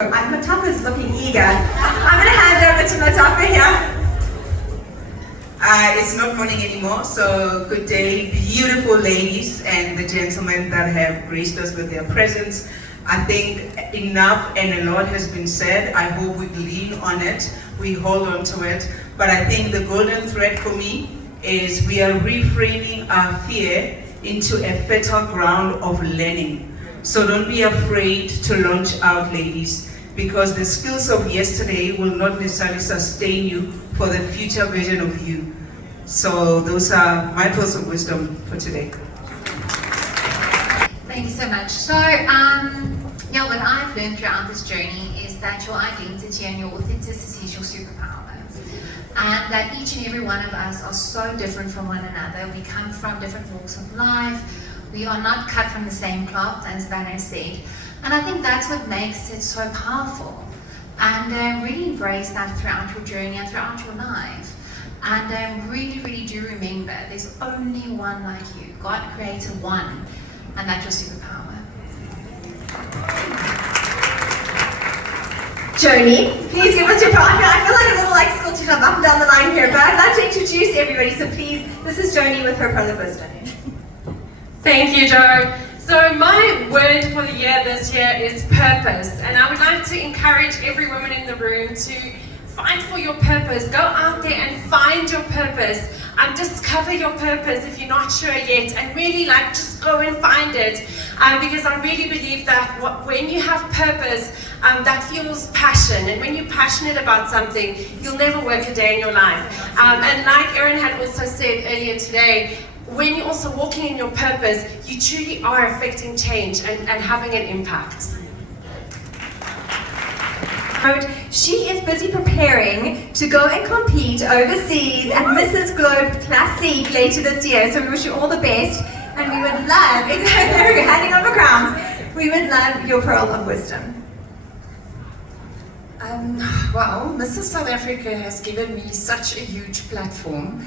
Matata's looking eager. I'm going to hand over to Matata here. It's not morning anymore, so good day, beautiful ladies and the gentlemen that have graced us with their presence. I think enough and a lot has been said. I hope we lean on it, we hold on to it. But I think the golden thread for me is we are reframing our fear into a fertile ground of learning. So don't be afraid to launch out, ladies, because the skills of yesterday will not necessarily sustain you for the future version of you. So those are my pearls of wisdom for today. Thank you so much. So, yeah, what I've learned throughout this journey is that your identity and your authenticity is your superpower. And that each and every one of us are so different from one another. We come from different walks of life. We are not cut from the same cloth, as Vanna said. And I think that's what makes it so powerful. And really embrace that throughout your journey and throughout your life. And really, really do remember, there's only one like you. God created one, and that's your superpower. Joni, please give us your part. I feel like a little like school teacher up and down the line here, but I'd like to introduce everybody. So please, this is Joni with her pearl of wisdom. Thank you, Jo. So my word for the year this year is purpose, and I would like to encourage every woman in the room to fight for your purpose. Go out there and find your purpose and discover your purpose if you're not sure yet, and really just go and find it, because I really believe that when you have purpose, that fuels passion, and when you're passionate about something, you'll never work a day in your life. And like Erin had also said earlier today, when you're also walking in your purpose, you truly are affecting change and having an impact. She is busy preparing to go and compete overseas at Mrs. Globe Classique later this year. So we wish you all the best, and we would love, there we go, handing over crowns, we would love your pearl of wisdom. Well, Mrs. South Africa has given me such a huge platform,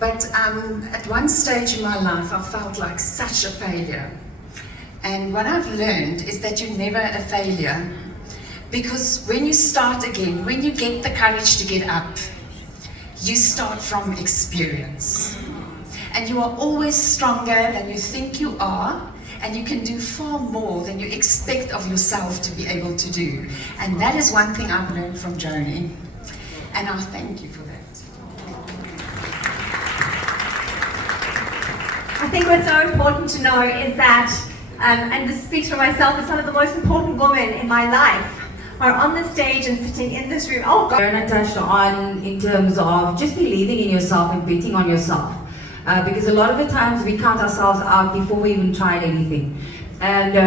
but at one stage in my life I felt like such a failure. And what I've learned is that you're never a failure, because when you start again, when you get the courage to get up, you start from experience. And you are always stronger than you think you are, and you can do far more than you expect of yourself to be able to do. And that is one thing I've learned from Joni, and I thank you for that. I think what's so important to know is that, and this speaks for myself, as some of the most important women in my life are on the stage and sitting in this room. Oh God. Erin touched on in terms of just believing in yourself and betting on yourself. Because a lot of the times we count ourselves out before we even tried anything. And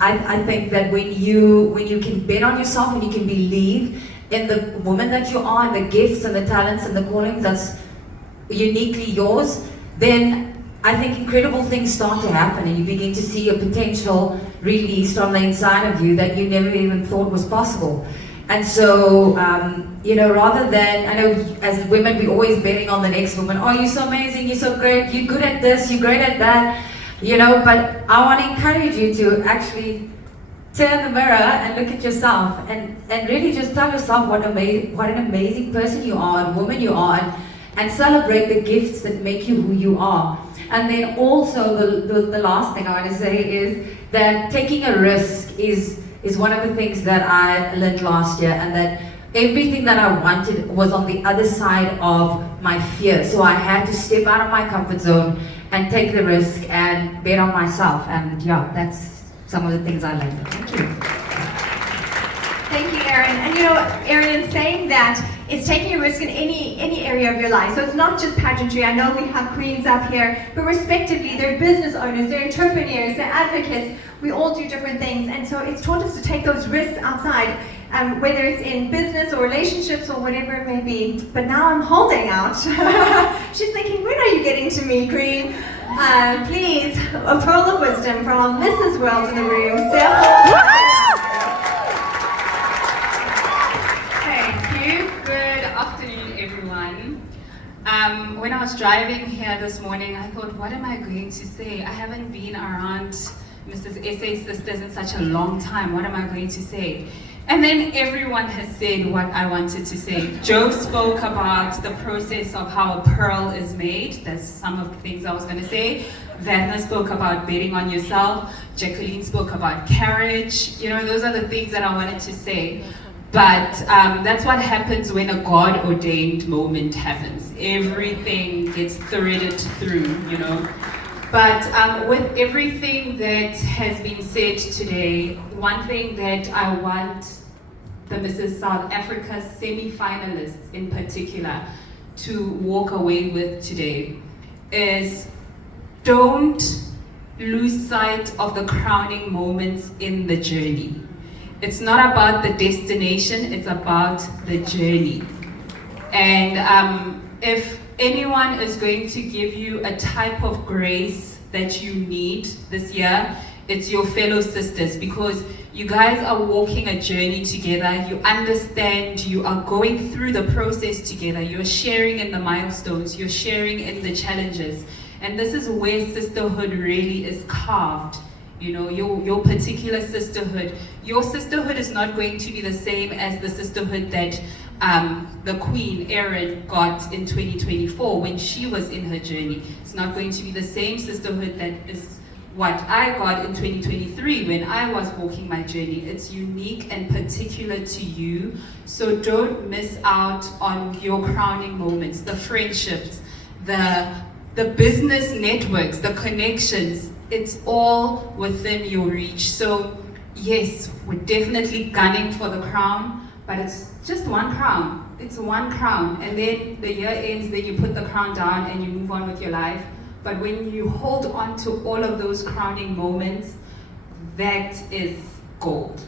I think that when you can bet on yourself and you can believe in the woman that you are and the gifts and the talents and the callings that's uniquely yours, then I think incredible things start to happen, and you begin to see a potential released from the inside of you that you never even thought was possible. And so, rather than, I know as women, we're always betting on the next woman. Oh, you're so amazing, you're so great, you're good at this, you're great at that, but I want to encourage you to actually turn the mirror and look at yourself and really just tell yourself what an amazing person you are and woman you are, and celebrate the gifts that make you who you are. And then also the last thing I want to say is that taking a risk is one of the things that I learned last year, and that everything that I wanted was on the other side of my fear. So I had to step out of my comfort zone and take the risk and bet on myself. And yeah, that's some of the things I learned. Thank you. Thank you, Erin. And Erin, in saying that, it's taking a risk in any area of your life. So it's not just pageantry. I know we have queens up here, but respectively, they're business owners, they're entrepreneurs, they're advocates. We all do different things, and so it's taught us to take those risks outside, whether it's in business or relationships or whatever it may be. But now I'm holding out. She's thinking, when are you getting to me, Queen? Please, a pearl of wisdom from Mrs. World in the room, Sarah. When I was driving here this morning, I thought, what am I going to say? I haven't been around Mrs. SA Sisters in such a long time. What am I going to say? And then everyone has said what I wanted to say. Joe spoke about the process of how a pearl is made. That's some of the things I was going to say. Vanna spoke about betting on yourself. Jacqueline spoke about carriage. You know, those are the things that I wanted to say. But that's what happens when a God-ordained moment happens. Everything gets threaded through, you know. But with everything that has been said today, one thing that I want the Mrs. South Africa semi-finalists in particular to walk away with today is don't lose sight of the crowning moments in the journey. It's not about the destination, it's about the journey. And if anyone is going to give you a type of grace that you need this year, it's your fellow sisters, because you guys are walking a journey together. You understand, you are going through the process together. You're sharing in the milestones, you're sharing in the challenges. And this is where sisterhood really is carved. You know, your particular sisterhood. Your sisterhood is not going to be the same as the sisterhood that the Queen, Erin, got in 2024 when she was in her journey. It's not going to be the same sisterhood that is what I got in 2023 when I was walking my journey. It's unique and particular to you. So don't miss out on your crowning moments, the friendships, the business networks, the connections. It's all within your reach. So yes, we're definitely gunning for the crown, but it's just one crown. It's one crown. And then the year ends, then you put the crown down and you move on with your life. But when you hold on to all of those crowning moments, that is gold.